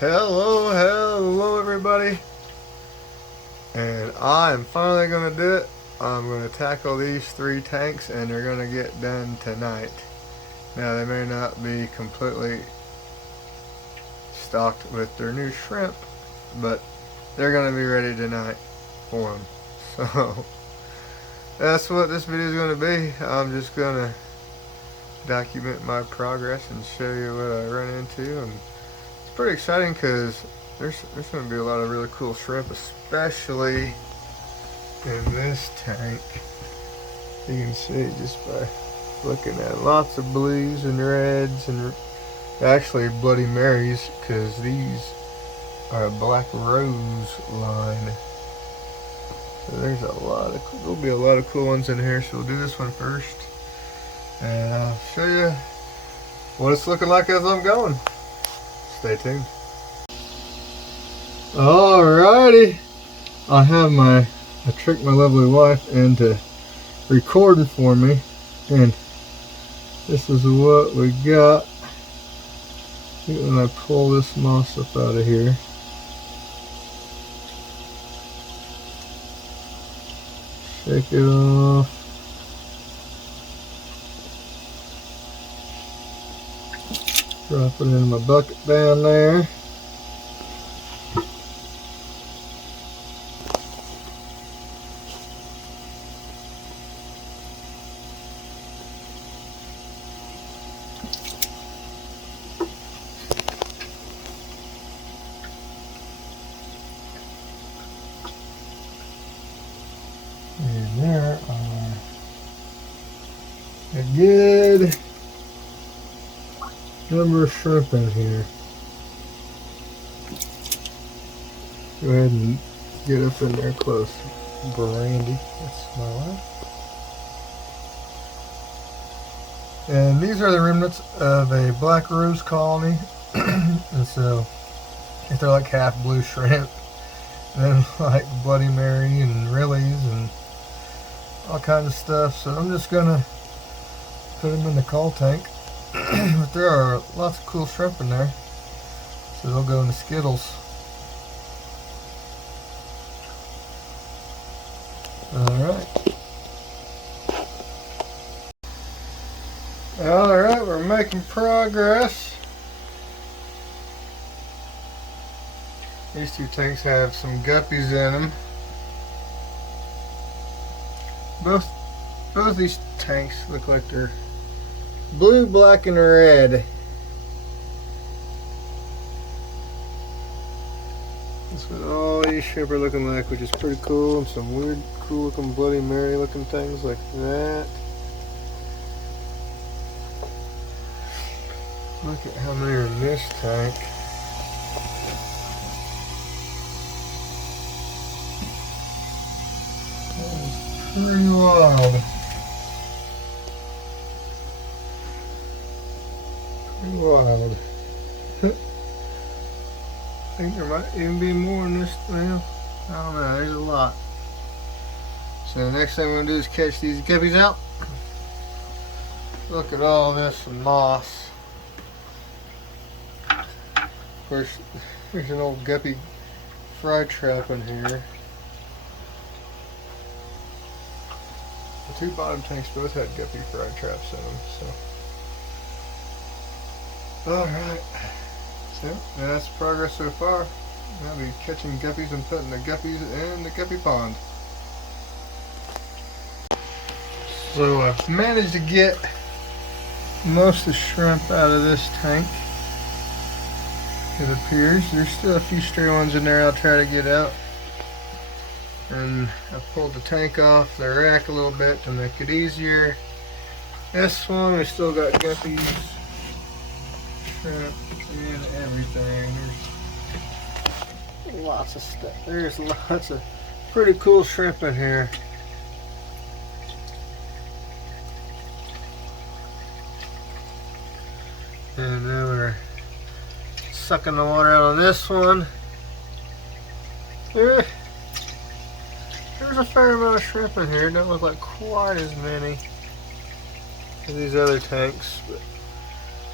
Hello everybody, and I am finally going to do it. I'm going to tackle these 3 tanks and they're going to get done tonight. Now they may not be completely stocked with their new shrimp, but they're going to be ready tonight for them. So that's what this video is going to be. I'm just going to document my progress and show you what I run into, and it's pretty exciting because there's going to be a lot of really cool shrimp, especially in this tank. You can see just by looking at lots of blues and reds and actually Bloody Marys, because these are a black rose line. So there's there'll be a lot of cool ones in here. So we'll do this one first, and I'll show you what it's looking like as I'm going. Stay tuned. Alrighty, I tricked my lovely wife into recording for me, and this is what we got when I pull this moss up out of here. Shake it off. Drop it in my bucket down there. And there are a good number of shrimp in here. Go ahead and get up in there close, Brandy. That's my wife. And these are the remnants of a black rose colony. And so, if they're like half blue shrimp, then like Bloody Mary and Rillies and all kinds of stuff. So I'm just gonna put them in the coal tank. But there are lots of cool shrimp in there, so they'll go in the Skittles. Alright, we're making progress. These 2 tanks have some guppies in them. Both of these tanks look like they're blue, black, and red. That's what all these shrimp are looking like, which is pretty cool. And some weird, cool looking Bloody Mary looking things like that. Look at how many are in this tank. That is pretty wild. Pretty wild. I think there might even be more in this now. I don't know, there's a lot. So the next thing we're going to do is catch these guppies out. Look at all this moss. Of course, there's an old guppy fry trap in here. The 2 bottom tanks both had guppy fry traps in them. So, alright. So, that's progress so far. I'll be catching guppies and putting the guppies in the guppy pond. So I've managed to get most of the shrimp out of this tank. It appears there's still a few stray ones in there I'll try to get out. And I pulled the tank off the rack a little bit to make it easier. This one we still got guppies, shrimp, and everything. There's lots of stuff. There's lots of pretty cool shrimp in here. And then we're sucking the water out on this one. There's a fair amount of shrimp in here. It don't look like quite as many as these other tanks, but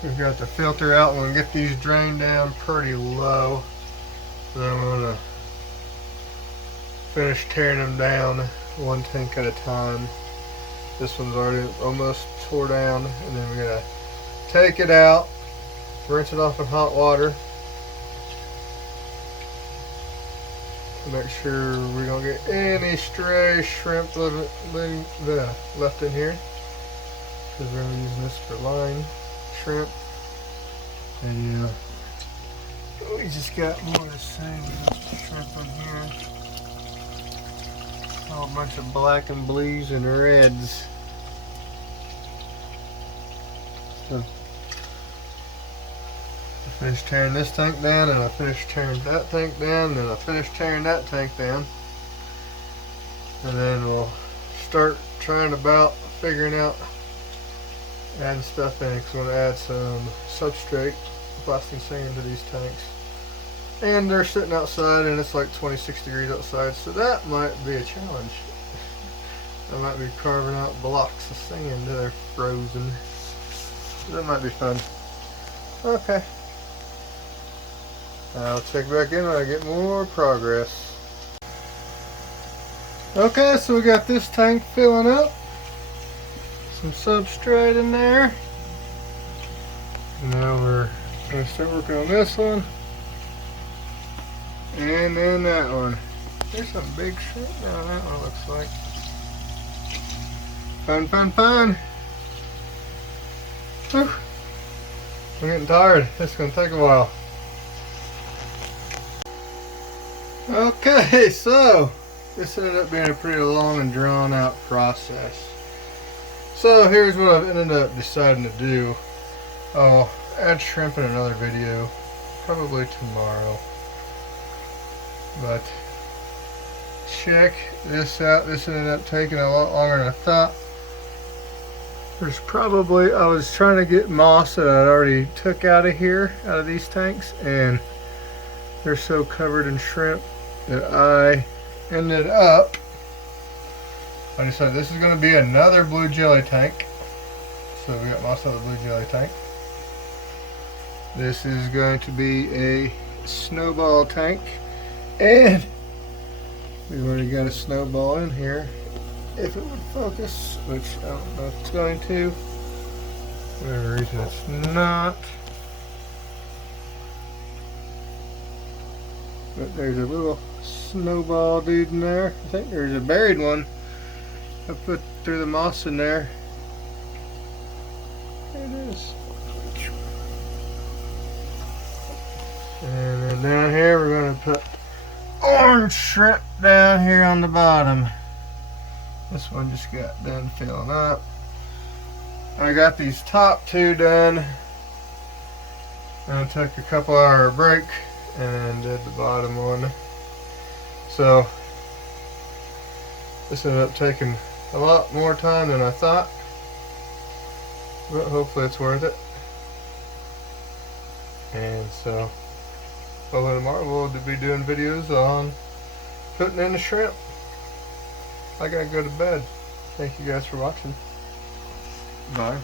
We've got the filter out. We're going to get these drained down pretty low. Then I'm going to finish tearing them down one tank at a time. This one's already almost tore down, and then we're going to take it out, rinse it off in hot water to make sure we don't get any stray shrimp left in here, because we're using this for line shrimp. And we just got more of the same shrimp in here. A whole bunch of black and blues and reds. So I finished tearing this tank down, and I finished tearing that tank down, and I finished tearing that tank down. And then we'll start trying about figuring out adding stuff in, because I'm going to add some substrate, blasting sand to these tanks. And they're sitting outside, and it's like 26 degrees outside, so that might be a challenge. I might be carving out blocks of sand that are frozen. That might be fun. Okay. I'll check back in when I get more progress. Okay, so we got this tank filling up. Some substrate in there. Now we're going to start working on this one. And then that one. There's some big shrimp down that one, looks like. Fun, fun, fun. Whew. I'm getting tired. This is going to take a while. Okay, so this ended up being a pretty long and drawn out process. So here's what I've ended up deciding to do. I'll add shrimp in another video, probably tomorrow. But check this out. This ended up taking a lot longer than I thought. There's probably, I was trying to get moss that I'd already took out of here, out of these tanks, and they're so covered in shrimp that I ended up, I decided this is going to be another blue jelly tank. So we got moss out of the blue jelly tank. This is going to be a snowball tank. And we've already got a snowball in here. If it would focus, which I don't know if it's going to. For whatever reason it's not. But there's a little snowball dude in there. I think there's a buried one. I put through the moss in there. There it is. And then down here we're going to put orange shrimp down here on the bottom. This one just got done filling up. I got these top two done. And I took a couple hour break and did the bottom one. So this ended up taking a lot more time than I thought, but hopefully it's worth it. And so hopefully tomorrow we'll be doing videos on putting in the shrimp. I gotta go to bed. Thank you guys for watching. Bye.